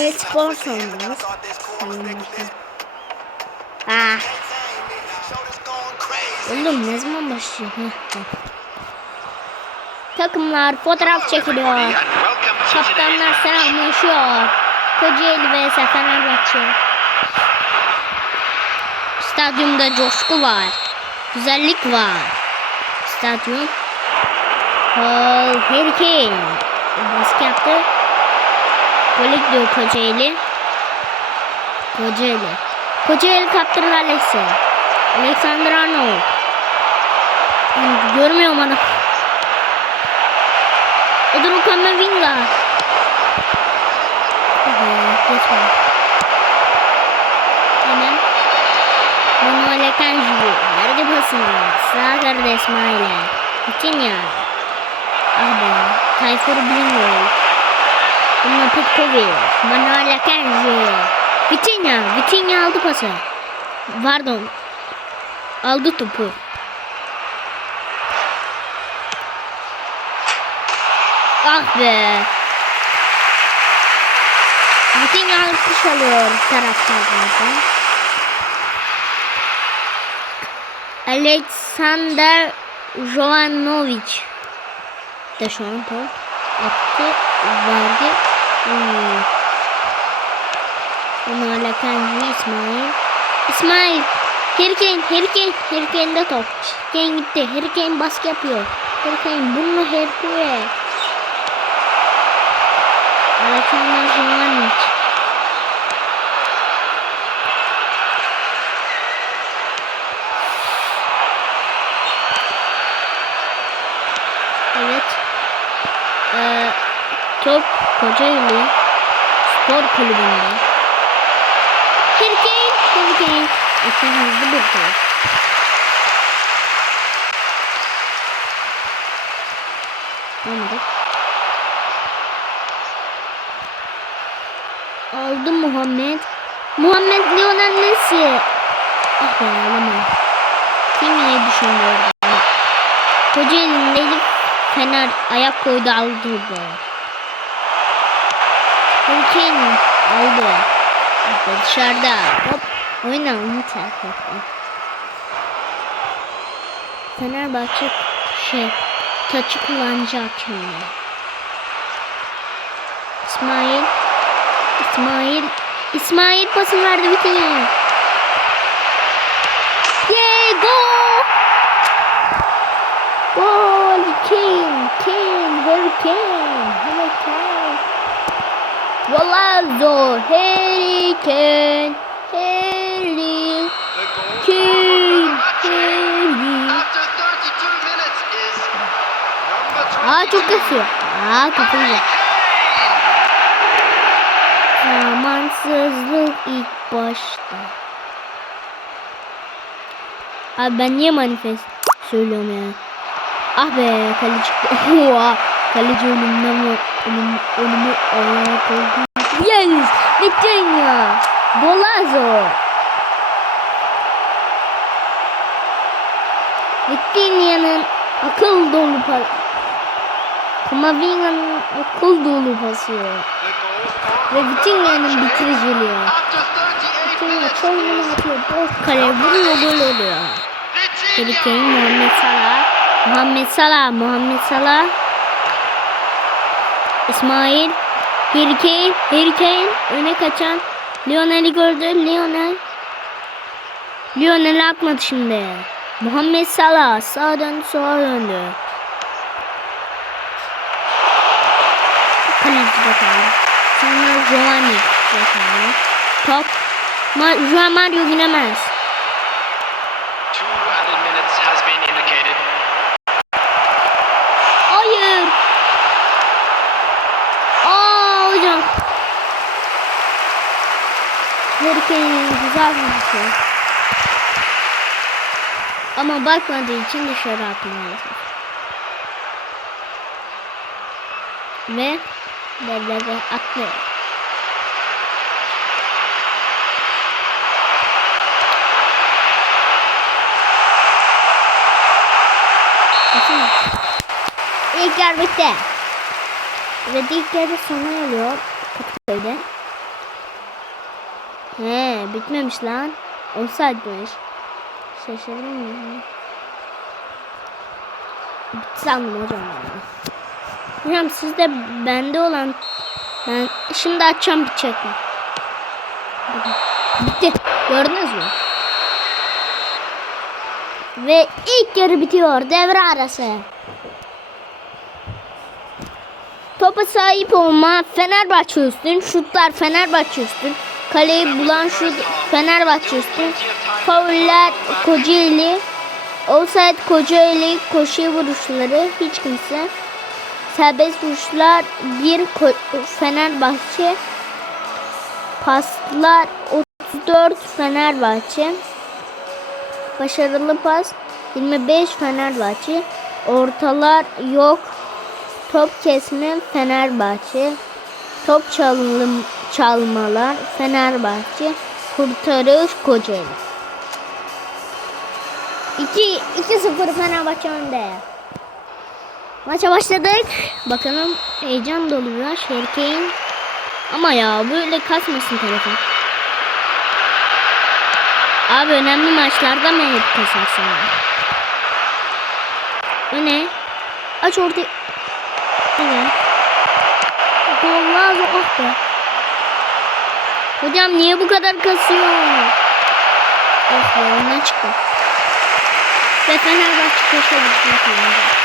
e-spor salonumuz. Ah. Oğlum ne zaman başlıyor? Takımlar fotoğraf çekiliyor. Kaptanlar selamlaşıyor. Kocaeli vs Fenerbahçe. Stadyumda coşku var. Güzellik var. Stadyum. Paul Kane. Baskı yaptı. Gole gidiyor Kocaeli. Kocaeli. Kocaeli kaptırdı Alex'i. Alexander Arnold. Hmm, Görmüyorum onu. Oduru Kamavinga. Evet, geçme. Hemen. Manuel Akanji. Verdi pasını. Sağ karda İsmail'e. Vitinha. Ah be. Tayfur Bilmiyor. Bununla Petkovic. Manuel Akanji. Vitinha. Vitinha aldı pası. Pardon. Aldı topu. Ah be. Bütün alkış alıyor taraftarlardan. Alexander Jovanovic de şu an top attı verdi. Hmm. Onu Alakanji İsmail. İsmail. Kane, Harry Kane'de top. Kane gitti. Harry Kane baskı yapıyor. Harry Kane bunu Kane. Alexander Jovanovic. Evet. Ee, top Kocaeli Spor Kulübü'nde. Harry Kane. Efe hızlı bir top. Olmadı. Aldı Muhammed. Muhammed Lionel Messi. Ah be alamam. Kimyayı düşünüyorum. Kocaeli'nin Elif Fener ayak koydu aldı be. Harry Kane aldı. Be dışarıda. Hop. Oyna onu terk etti. Fenerbahçe şey taçı kullanacak şimdi. İsmail İsmail İsmail pasını verdi Vitinha. Yay gol! Gol! Kane! Kane! Harry Kane! Kane! Golazo! Harry Kane! Harry Kane! Harry! Aa çok kasıyor. Aa kafayı. Zamansızlık ilk başta. Abi ben niye manifest söylüyorum ya? Ah be kaleci çıktı. Kaleci önümden mi? Önüm, önümü ayağa koydu. Yes! Bittin. Bolazo. Vitinha'nın akıl dolu pas. Kamavinga'nın akıl dolu pası. Ve Vitinha'nın bitiriciliği. Vitinha çoğunluğunu atıyor. Boş kale vuruyor gol oluyor. Harry Kane, Muhammed Salah. Muhammed Salah, Muhammed Salah. İsmail. Harry Kane, Harry Kane. Öne kaçan. Lionel'i gördü. Lionel. Lionel atmadı şimdi. Muhammed Salah sağa döndü sola döndü. Kaleci kaldı. Sonra Giovanni kaldı. Top. Ma Juan Mario giremez. Two added minutes has been indicated. Hayır. Aa hocam. Kane'in güzel bir şey. Ama bakmadığı için dışarı maalesef. Ve devlete attı. Bakın. İlk yer bitti. Ve ilk yarı sona geliyor. Katıköy'de. He bitmemiş lan. Olsaymış. Şaşırdım mı? Bitti sandım hocam. Hocam sizde bende olan ben şimdi açacağım bitecek mi? Bitti. Gördünüz mü? Ve ilk yarı bitiyor. Devre arası. Topa sahip olma Fenerbahçe üstün. Şutlar Fenerbahçe üstün. Kaleyi bulan şut Fenerbahçe üstün. Fauller Kocaeli. Offside Kocaeli koşu vuruşları hiç kimse. Serbest vuruşlar bir Fenerbahçe. Paslar 34 Fenerbahçe. Başarılı pas 25 Fenerbahçe. Ortalar yok. Top kesme Fenerbahçe. Top çalım, çalmalar Fenerbahçe. Kurtarış Kocaeli. 2 2-0 Fenerbahçe önde. Maça başladık. Bakalım heyecan dolu biraz. Şerkeğin. Ama ya böyle kasmasın telefon. Abi önemli maçlarda mı hep kasarsın? O ne? Aç ortaya. Evet. Lazım. Ah be. Hocam niye bu kadar kasıyor? Oh ondan çıktı. Ve Fenerbahçe köşe vuruşunu kullandı.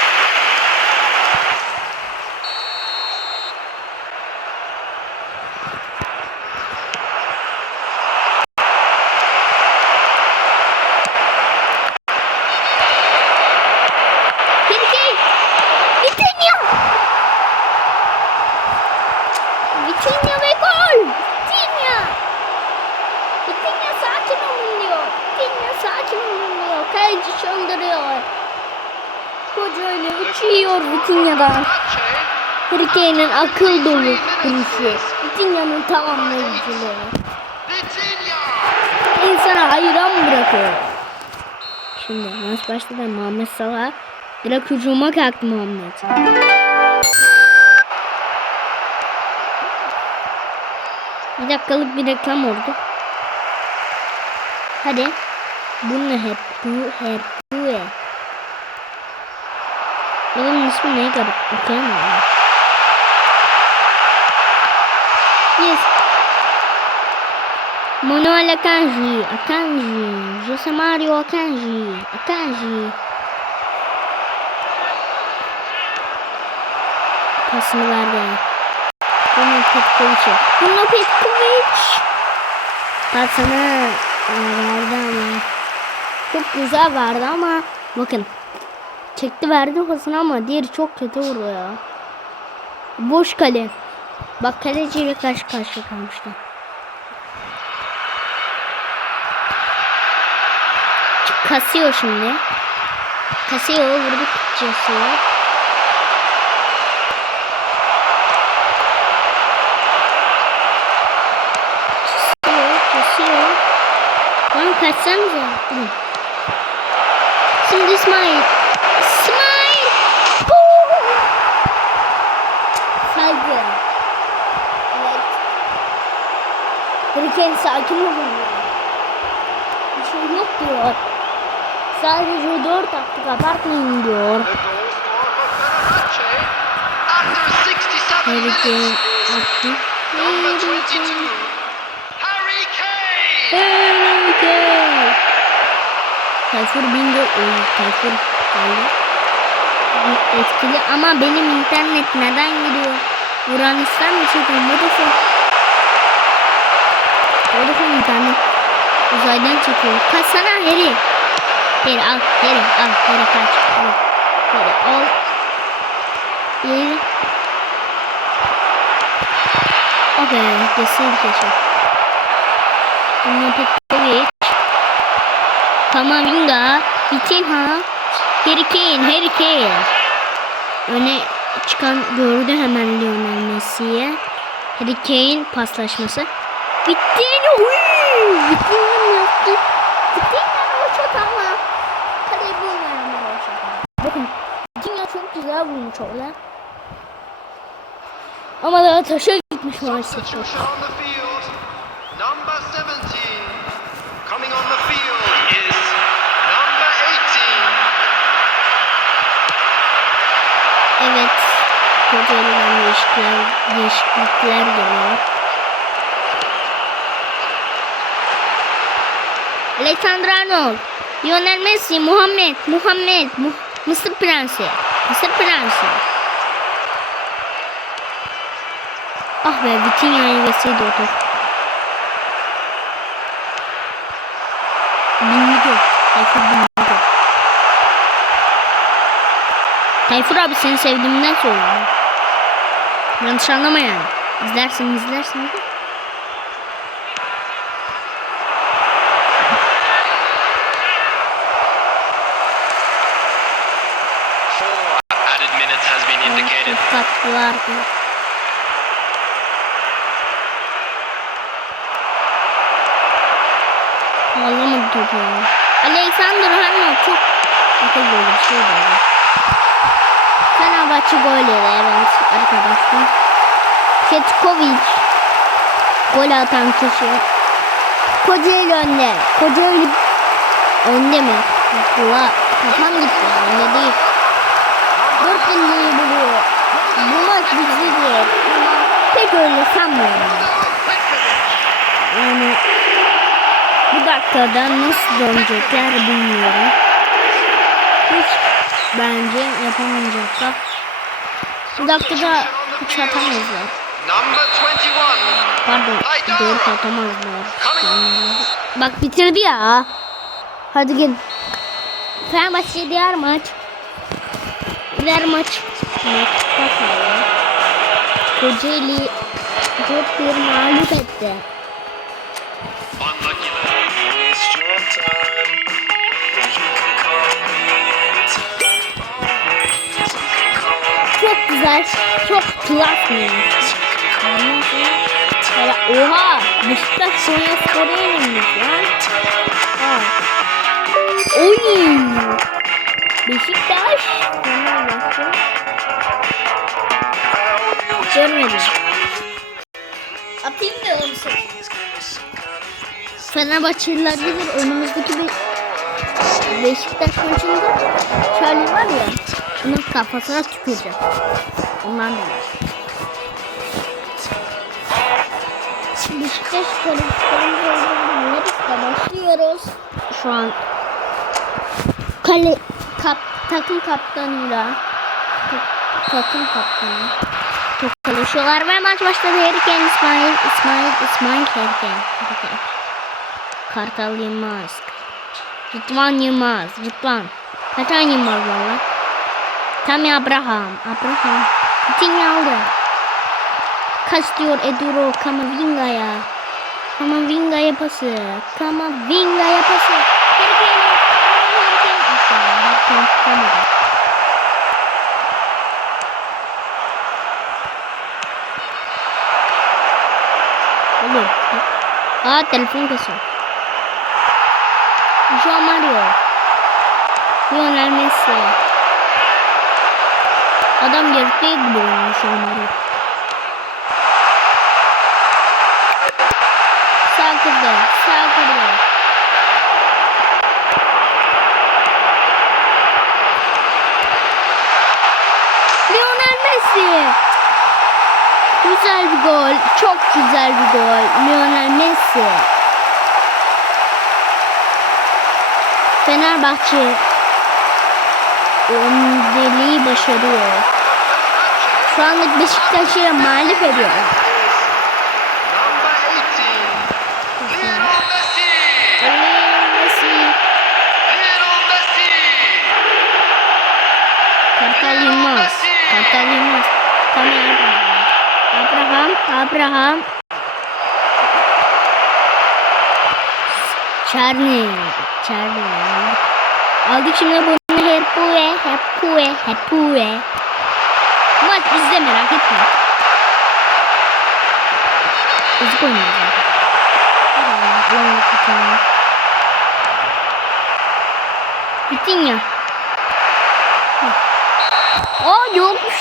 Kirki! Vitinha! Vitinha ve gol! Vitinha! Vitinha sakin olun diyor. Vitinha sakin olun diyor. Kaleci çıldırıyor. Koca öyle uçuyor Vitinha'dan. Harry Kane'in akıl dolu vuruşu. Vitinha'nın tamamlayıcılığı. İnsana hayran bırakıyor. Şimdi maç başladı. Muhammed Salah direkt hücuma kalktı Muhammed. Bir dakikalık bir reklam oldu. Hadi. Bu ne hep? Bu hep. Bu? Bunun ismi ne garip? Okuyamıyorum. Yes. Manuel Akanji, Akanji, Jose Mario Akanji, Akanji. Pasını verdi. Bruno Petkovic'e. Bruno Petkovic. Pasını verdi ama. Çok güzel verdi ama bakın. Çekti verdi pasını ama diğeri çok kötü vuruyor ya. Boş kale. Bak kaleciyle karşı karşıya kalmıştı. Kasıyor şimdi. Kasıyor vurdu kasıyor. Kesiyor, kesiyor. Lan kaçsanıza. Hı. Şimdi İsmail. İsmail! Saygı. Evet. Hurricane sakin olun. Bir şey yok diyor. Sadece dört attık abartmayın diyor. Harry Kane attı. Number 22, Harry Kane. Harry Kane. Tayfur bingo. Oy Tayfur. Bu Etkili ama benim internet neden gidiyor? Vuranistan mı çekiyor? Vodafone. Vodafone internet uzaydan çekiyor. Kaçsana Harry. Harry al. Harry al. Harry kaç. Harry. Harry al. Harry. Okey. Geçseydi keşke. Bunu Petkovic. Kamavinga. Vitinha. Harry Kane. Harry Kane. Öne çıkan gördü hemen Lionel Messi'ye. Harry Kane paslaşması. Vitinha. Uy! Vitinha yaptı. Vitinha roşat ama. Kaleyi bulmayan bir roşat ama. Bakın. Vitinha çok güzel vurmuş orada. Ama daha taşa gitmiş maalesef. Number 17 coming on the field is number 18. Evet. Kocaeli'den değişiklikler, değişiklikler geliyor. Alexander Arnold, Lionel Messi, Muhammed, Muhammed, Mu Mısır Prensi, Mısır Prensi. Ah be, Vitinha'yı yeseydi o top. Bilmiyorum. Tayfur abi seni sevdiğimden söylüyorum. Yanlış anlama yani. İzlersin izlersin. de. Minutes has been indicated. Ağlamadı topu. Alexander Arnold çok akıl böyle bir şey dedi. Fenerbahçe gol yedi evet arkadaşlar. Petkovic gol atan kişi. Kocaeli önde. Kocaeli önde mi? Kula kafam gitti. Önde değil. Yıllığı buluyor. Bu maç. Ama pek öyle sanmıyorum. Yani bu dakikada nasıl dönecekler bilmiyorum. Hiç bence yapamayacaklar. Bu dakikada hiç atamazlar. Number 21 Pardon, dört atamazlar. Bak bitirdi ya. Hadi gel. Fenerbahçe diğer maç. Diğer maç. Maçta kaldı. Kocaeli 4-1 mağlup etti. Çok güzel, çok klas? Böyle, oha! Beşiktaş Konya Spor'a yenilmiş lan. Ha. Oy! Beşiktaş Fenerbahçe. Görmedim. Atayım da onu Fenerbahçeliler bilir önümüzdeki bir Beşiktaş maçında Charlie var ya bunun kafasına tükürecek. Ondan demiş. Beşiktaş karıştırımcı başlıyoruz. Şu an kale takım kaptanıyla tak- takım kaptanı çok çalışıyorlar ve maç başladı. Kane, İsmail, İsmail, İsmail Kane. Kartal Yılmaz. Rıdvan Yılmaz. Rıdvan. Kaç tane Yılmaz var lan? Tammy Abraham. Abraham. Vitinha aldı. Kaç diyor Eduro Kamavinga'ya. Kamavinga'ya pası. Kamavinga'ya pası. Harry Kane. Harry Kane. İşte Kane tutamadı. Aa telefon kasıyor. João Mario. Lionel Messi. Adam yarıkta gibi oynuyor João Mario. Sağ kırdı. Sağ kırdı. Lionel Messi. Güzel bir gol. Çok güzel bir gol. Lionel Messi. Fenerbahçe öndeliği başarıyor. Şu anlık Beşiktaş'ı mağlup ediyor. Abraham. Çarni. Çarni. Aldık şimdi bunu Herpue. Herpue. Herpue. Maç bizde merak etme. Bir tane. Bittin ya. Aa yok bir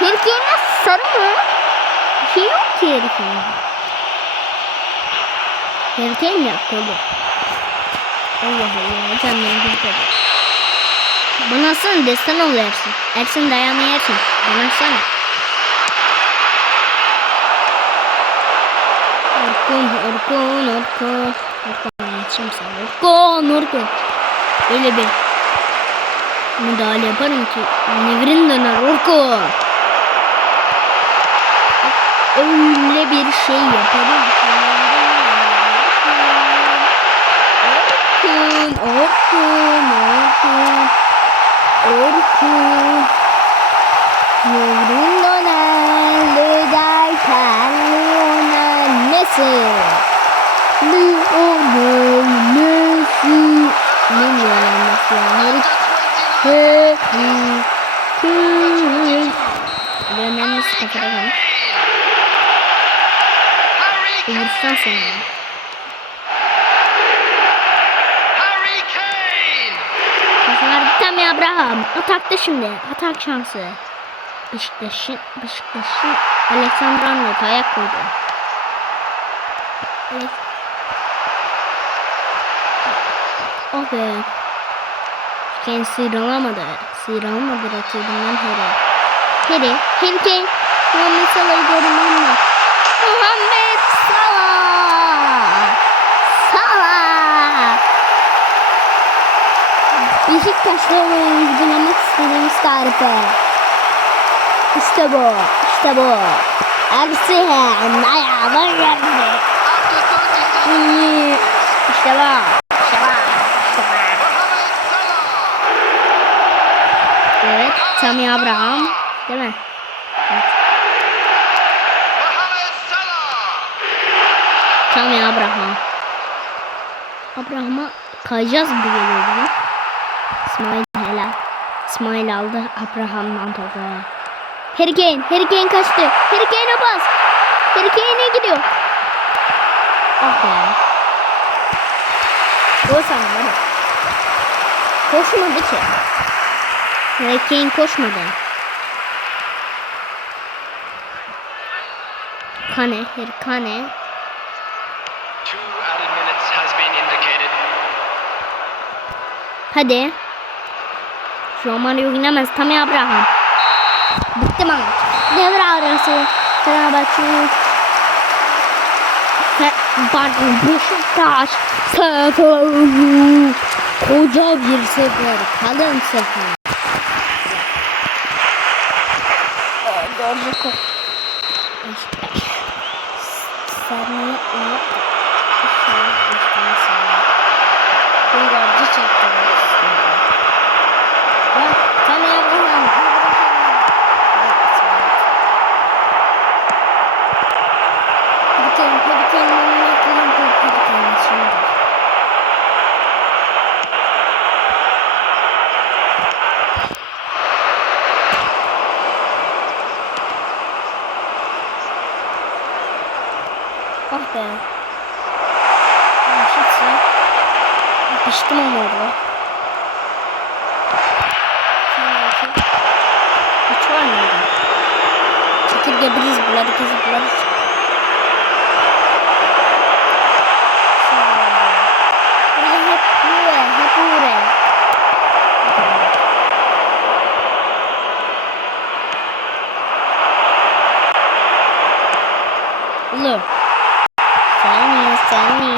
şey. Ne? Türkiye'nin sarı mı? şey yok ki herifin. Herifin mi? Allah Allah canım bir tabi. Bana atsana destan ol Ersin. Ersin Ersin. Bana atsana. Orkun, Orkun, Orkun. Orkun, yetişim sana. Orkun, Orkun. Öyle bir müdahale yaparım ki nevrin döner Orkun. Öyle bir şey yaparım Orkun, Orkun, Orkun, Orkun. Nevrin döner derken Lionel Messi. Lionel Messi. Ne Lionel Messi ya? Harry Harry Kane. Lionel Messi kafada kalmış. Harry Kane. Vursan sonra. Harry Kane. Kafalar tam ya Abraham. Atakta şimdi. Atak şansı. Beşiktaş'ın Beşiktaş'ın Alexander Arnold ayak koydu. Alex... Oh be. Kane sıyrılamadı. Sıyrılamadı rakibinden Harry. Harry. Harry Kane. Muhammed Salah'ı görmem mi? Muhammed Salah. Salah. Beşiktaş'la uygulamak istediğimiz tarife. İşte bu, işte bu. Ersin ayağımın yerine. After 30 seconds, İyi. İşte bu. Evet, Tammy Abraham. Değil mi? Salah. Tammy Abraham. Abraham'a kayacağız mı geliyor? İsmail helal. İsmail aldı Abraham'dan topu. Harry Kane, Harry Kane kaçtı. Harry Kane'e bas. Harry Kane'e gidiyor. Ah be. Gol sandım hadi. Koşmadı ki. Harry Kane koşmadı. Kane, Harry Kane. Two indicated. Hadi. Romario gidemez. Tammy Abraham. Bitti maç. Devre arası. Fenerbahçe. Fe pardon Beşiktaş. Sıfır. Koca bir sıfır. Kalın. Dördü ko. Beşiktaş. Sen ne yap? İnşallah göstermesin. Kuyruğu çektim. Bak, Tammy Abraham. Abraham. Hadi gelin, hadi gelin. Hadi gelin, hadi gelin. Şimdi. Ah be. Şutsa. Yapıştım ama orada. Üç var mıydı? Çekirge biriz buları kızı buları. Burada hep buraya, hep buraya. Look. Seni, seni.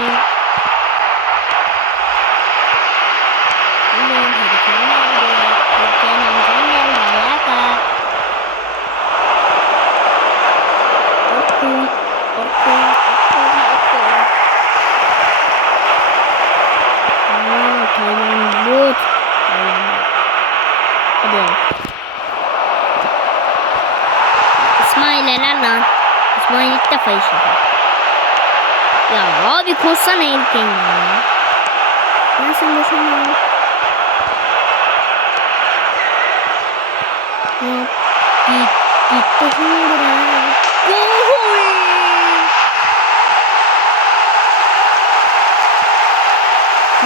Ulan herifen nerede? Herifen amcan nerede? Alaka. Orkun, Orkun, Orkun, Orkun. Aa, Taylan Bot. Taylan Bot. Hadi. İsmail helal lan. İsmail ilk defa iş yapıyor. Ya abi erken ya. Ben sen de sana. Ya git git başını bırak. Ohoy.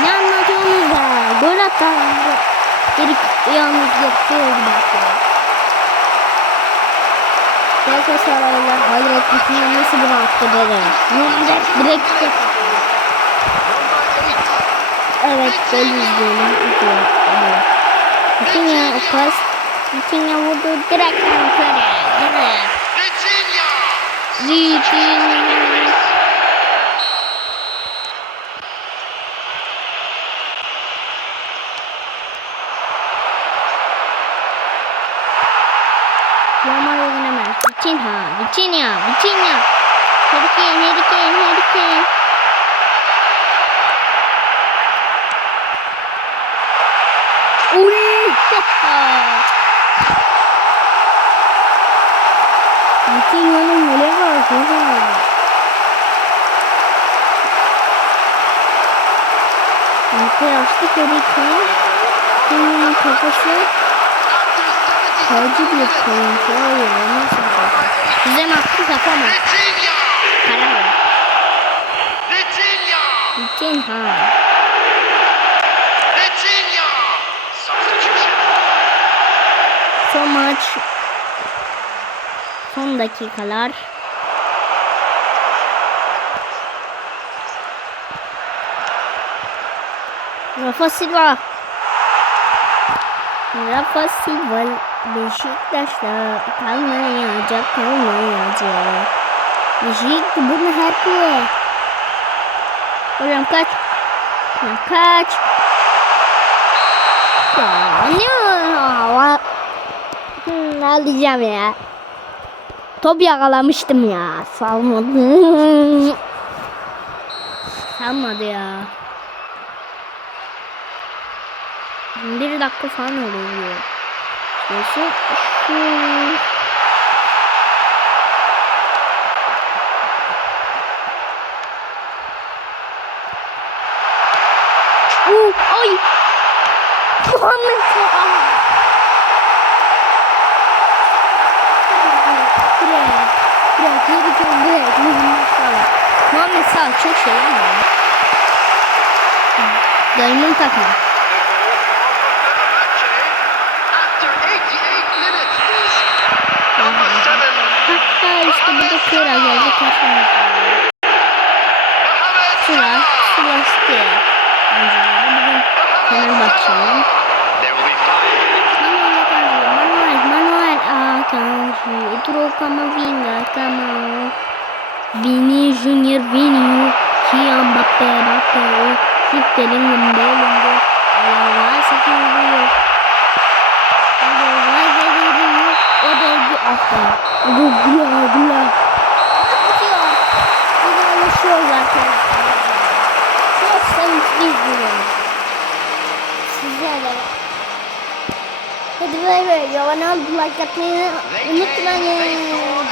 Ne anlatıyorsunuz be? Gol attı adam. Geri yalnız yapıyor bak ya. Galatasaray'la Hazret Vitinha nasıl böyle? Ama direkt direkt. Evet gol izleyelim. Evet. Vitinha o pas. Vitinha vurdu direkt yukarı. Direkt. Vitinha. Yamal oynamaz. Vitinha. Vitinha. Vitinha. Harry Kane. Harry Kane. Harry Kane. Uy! Vitinha'nın öyle var. Güzel. Arkaya açtık Harry Kane. Vitinha'nın kafası Kaleci bir kalıntıya ayırıyor. Nasıl bir Bize mahkum kapama. Vitinha. Para ver. Vitinha. Vitinha. Vitinha. Son maç. Son dakikalar. Rafa Silva. Rafa Silva Beşiktaş'ta kalmayacak kalmayacak. Beşik bunu haklı. Hocam kaç. Ya kaç. Ya ne. Alacağım ya. Top yakalamıştım ya. Salmadı. Salmadı ya. Bir dakika falan oluyor. Neyse Uh, ay. Muhammed Salah. Direkt. Kere direkt. Muhammed Salah çok şey ama. Dayımın takımı. After 88 minutes is number seven, Hatta işte bu da Kıra geldi karşımıza. Entrou Camavinga, Camao, Vini Junior, Vini, Kian Mbappé, Mbappé, Jude Bellingham, Bellingham, Alava, Safiye, Alava, Bellingham, o da bir hafta. Bu gula gula. Atıyor. Güzelleşiyor zaten. Çok sevinçliyiz bugün. Hadi bay bay. Ol, like atmayı unutmayın.